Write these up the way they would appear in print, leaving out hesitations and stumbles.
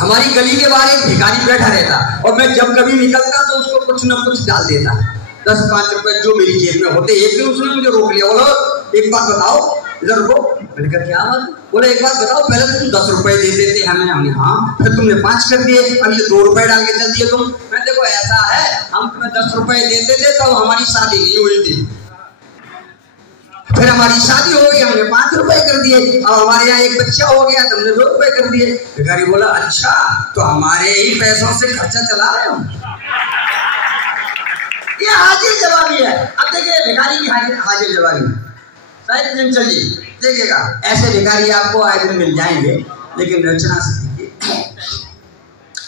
हमारी गली के बाहर एक भिखारी बैठा रहता और मैं जब कभी निकलता तो उसको कुछ न कुछ डाल देता, 10-5 रुपए जो मेरी जेब में होते। एक दिन उसने मुझे रोक लिया, बोला एक बात बताओ, इधर रुको। मैंने कहा क्या बात? बोले एक बात बताओ, पहले तुम 10 रुपए दे देते हमें, हमने हाँ, फिर तुमने 5 कर दिए, अब ये 2 रुपए डाल के चल दिए तुम। मैं देखो ऐसा है, हम तुम्हें 10 रुपए देते थे तब हमारी शादी नहीं हुई थी, फिर हमारी शादी हो गई, हमने 5 रुपए कर दिए, अब हमारे यहाँ एक बच्चा हो गया, तुमने 2 रुपए कर दिए। भिखारी बोला अच्छा, तो हमारे ही पैसों से खर्चा चला रहे हो। ये हाजिर जवाबी है। अब देखिए भिखारी की हाजिर जवाबी, शायद दिन चलिए देखिएगा, ऐसे भिखारी आपको आए दिन मिल जाएंगे, लेकिन रचना सीखिए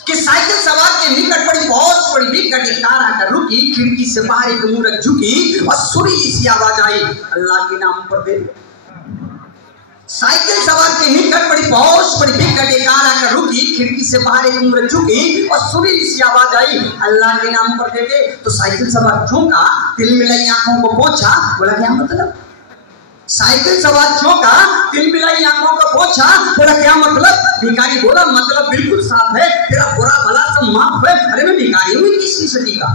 कि साइकिल सवार के निकट बड़ी बहुत बड़ी विकट एक कार आकर रुकी, खिड़की से बाहर एक मूरत झुकी और सुरीली सी आवाज आई, अल्लाह के नाम पर दे। साइकिल सवार के निकट बड़ी बहुत बड़ी विकट एक कार आकर रुकी, खिड़की से बाहर एक मूरत झुकी और सुरीली सी आवाज आई, अल्लाह के नाम पर दे दे। तो साइकिल सवार झोंका, तिलमिलाई आंखों को पोंछा, बोला क्या मतलब? साइकिल सवार चौंका, तिलमिलाई आंखों को पोंछा, बोला क्या मतलब? भिखारी बोला मतलब बिल्कुल साफ है, तेरा बुरा भला सब माफ है। अरे मैं भिखारी हूँ 21वीं सदी का।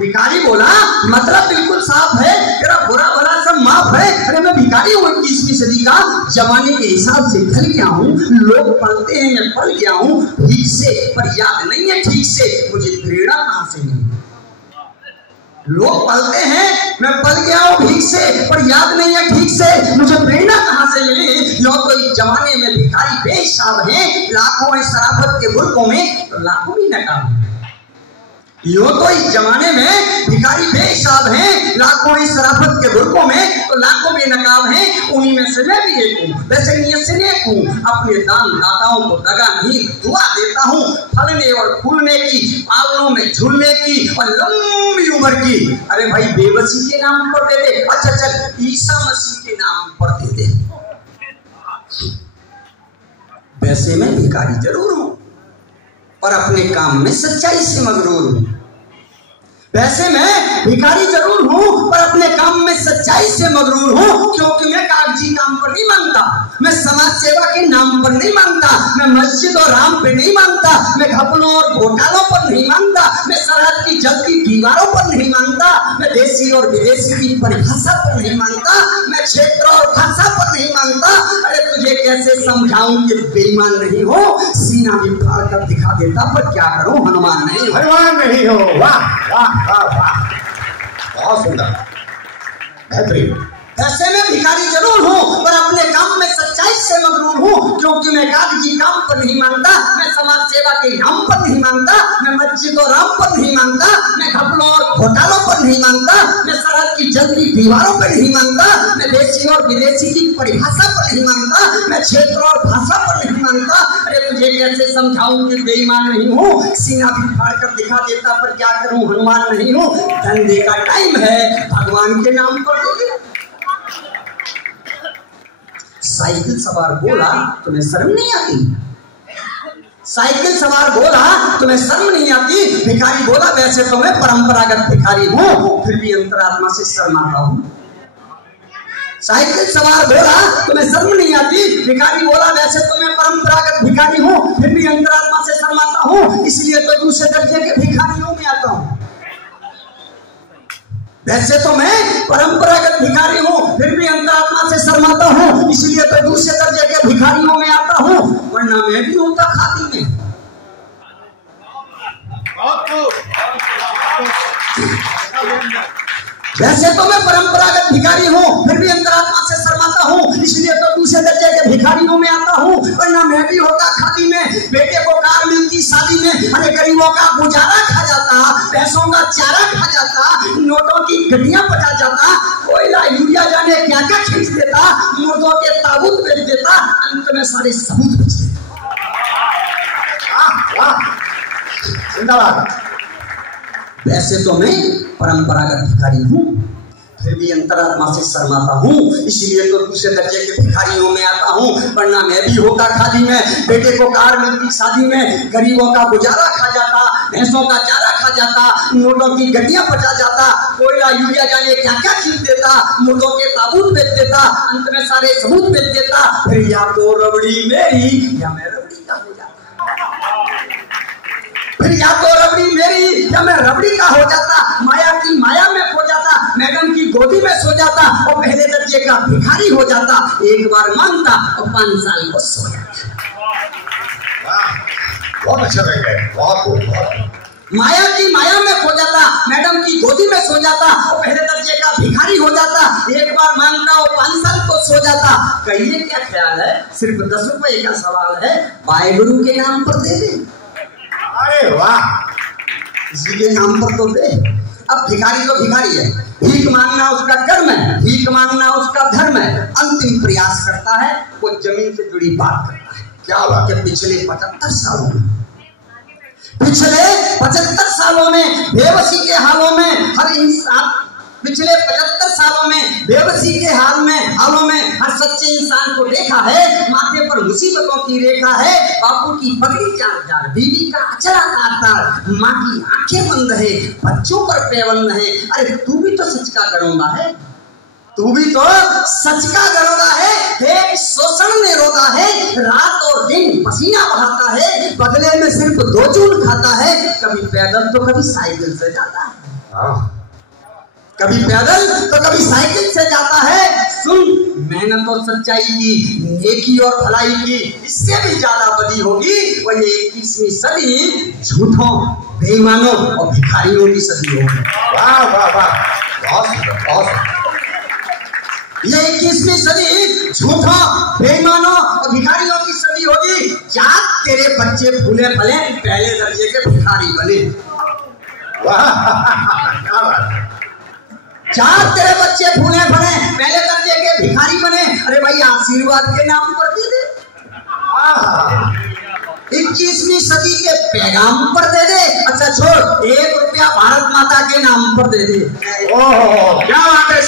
भिखारी बोला मतलब बिल्कुल साफ है, तेरा बुरा भला सब माफ है। अरे मैं भिखारी हूँ 21वीं सदी का, जमाने के हिसाब से ढल गया हूँ, लोग पढ़ते हैं मैं पढ़ गया हूँ ठीक से, पर याद नहीं है ठीक से, मुझे प्रेरणा कहाँ से मिली? लोग पढ़ते हैं मैं पढ़ गया हूँ ठीक से, पर याद नहीं है ठीक से, मुझे प्रेरणा कहाँ से मिली? यो तो इस जमाने में भिखारी बेशर्म है, लाखों है शराफत के बुर्कों में तो लाखों भी नकाम। यो तो इस जमाने में भिखारी बेशर्म है, लाखों इस शराफत के बुर्कों में तो लाखों भी नकाब हैं। उन्हीं में से मैं भी एक हूँ, वैसे नियत से नेक हूँ, अपने दान दाताओं को दगा नहीं दुआ देता हूँ, फलने और फूलने की, पावलों में झूलने की और लंबी उम्र की। अरे भाई बेबसी के नाम पर दे दे, अच्छा चल ईसा मसीह के नाम पर दे दे। वैसे मैं भिखारी जरूर हूँ और अपने काम में सच्चाई से मगरूर हूँ। वैसे मैं भिखारी जरूर हूँ पर अपने काम में सच्चाई से मगरूर हूँ, क्योंकि मैं कागजी काम पर नहीं मांगता, मैं समाज सेवा के नाम पर नहीं मांगता, मैं मस्जिद और राम पे नहीं मांगता, मैं घपलों और घोटालों पर नहीं मांगता, मैं सरहद की जबकि दीवारों पर नहीं मांगता, मैं देसी और विदेशी की परिभाषा पर नहीं मांगता, मैं क्षेत्र और भाषा पर नहीं मांगता। अरे तुझे कैसे समझाऊं कि बेईमान नहीं हो, सीना भी फाड़ कर दिखा देता, पर क्या करूं हनुमान नहीं, हनुमान नहीं हो। वाह वाह वाह वाह, बहुत सुंदर, बेहतरीन। ऐसे में भिखारी जरूर हूँ पर अपने काम में सच्चाई से मगरूर हूँ, क्योंकि मैं कागजी काम पर नहीं मांगता, मैं समाज सेवा के नाम पर नहीं मांगता, मैं मस्जिद और राम पर नहीं मांगता, मैं घपलों और घोटालों पर नहीं मांगता, मैं सरहद की जंगली दीवारों पर नहीं मांगता, मैं देसी और विदेशी की परिभाषा पर नहीं मांगता, मैं क्षेत्र और भाषा पर नहीं मांगता। अरे तुझे कैसे समझाऊं कि बेईमान नहीं हूँ, सीना भी फाड़ कर दिखा देता, पर क्या करूँ हनुमान नहीं हूँ। धंधे का टाइम है, भगवान के नाम पर दे दे। साइकिल सवार बोला तुम्हें शर्म नहीं आती? साइकिल सवार बोला तुम्हें शर्म नहीं आती? भिखारी बोला वैसे तो मैं परंपरागत भिखारी हूँ, फिर भी अंतरात्मा से शर्माता हूँ। साइकिल सवार बोला तुम्हें शर्म नहीं आती? भिखारी बोला वैसे तो मैं परंपरागत भिखारी हूँ, फिर भी अंतरात्मा से शर्माता हूँ, इसलिए तो दूसरे दर्जे के भिखारियों में आता हूँ। वैसे तो मैं परंपरागत भिखारी हूँ, फिर भी अंतरात्मा से शर्माता हूँ, इसलिए तो दूसरे दर्जे के भिखारियों में आता हूँ, वरना मैं भी होता खाती में। वैसे तो मैं परंपरागत भिखारी हूँ, फिर भी अंतरात्मा से शर्माता हूँ, इसलिए तो दूसरे दर्जे के भिखारियों में आता हूँ, वरना मैं भी होता खादी में। बेटे को कार मिलती शादी में, अरे गरीबों का गुजारा खा जाता, पैसों का चारा खा जाता, नोटों की गड्डियां बचा जाता, कोयला यूरिया जाने क्या क्या खींच देता, मुर्दों के ताबूत बेच देता, अंत में सारे सबूत बेच देता। वैसे तो मैं परंपरागत भिखारी हूँ, फिर भी अंतरात्मा से शर्माता हूँ, इसीलिए तो दूसरे दर्जे के भिखारियों में आता हूँ। वरना मैं भी होता खादी में, बेटे को कार मिलती शादी में, गरीबों का गुजारा खा जाता, भैंसों का चारा खा जाता, नोटों की गड्डियां बचा जाता, कोयला यूरिया जाने क्या क्या खरीद देता, मुर्दों के ताबूत बेच देता, अंत में सारे सबूत बेच देता। फिर या तो रबड़ी मेरी या मैं रबड़ी का हो जाता, फिर या तो रबड़ी मेरी या मैं रबड़ी का हो जाता, माया की माया में खो जाता, मैडम की गोदी में सो जाता और पहले दर्जे का भिखारी हो जाता। एक बार मांगता और 5 साल को सो जाता। बहुत अच्छा लग रहा है, बहुत। माया की माया में खो जाता, मैडम की गोदी में सो जाता और पहले दर्जे का भिखारी हो जाता। एक बार मांगता और 5 साल को सो जाता। कहिए क्या ख्याल है, सिर्फ 10 रुपए का सवाल है, बाय गुरु के नाम पर दे दे। अरे वाह, इसी के नाम पर तो दे। अब भिखारी तो भिखारी है, भीख मांगना उसका कर्म है, भीख मांगना उसका धर्म है। अंतिम प्रयास करता है, वो जमीन से जुड़ी बात करता है। क्या बात है? पिछले 75 सालों में, पिछले 75 सालों में बेबसी के हालों में हर इंसान, पिछले 75 सालों में बेबसी के हालों में हर सच्चे इंसान को देखा है। माथे पर मुसीबतों की रेखा है, बापू की पगड़ी चार, बीवी का अचरा तार, माँ की आंखें बंद है, बच्चों पर पैबंद है। अरे तू भी तो सच का गरोदा है, तू भी तो सच का गरोदा है। एक शोषण में रोता है, रात और दिन पसीना बहाता है, बदले में सिर्फ 2 चून खाता है। कभी पैदल तो कभी साइकिल से जाता है, कभी पैदल तो कभी साइकिल से जाता है। सुन, मेहनत और सच्चाई की, नेकी और भलाई की, इससे भी ज्यादा बदी होगी वो ये 21वीं सदी झूठों, बेईमानों और भिखारियों की सदी होगी। वाह वाह वाह, बहुत सुंदर, बहुत सुंदर। ये 21वीं सदी झूठों, बेईमानों और भिखारियों की सदी होगी। जात तेरे बच्चे फूले फले, पहले दर्जे के भिखारी बने। वाह, क्या बात। चार तेरे बच्चे फूले फले, पहले दर्जे के भिखारी बने। अरे भाई आशीर्वाद के नाम पर दे दे, 21वीं सदी के पैगाम पर दे दे। अच्छा छोड़, 1 रुपया भारत माता के नाम पर दे दे। ओह क्या बात है।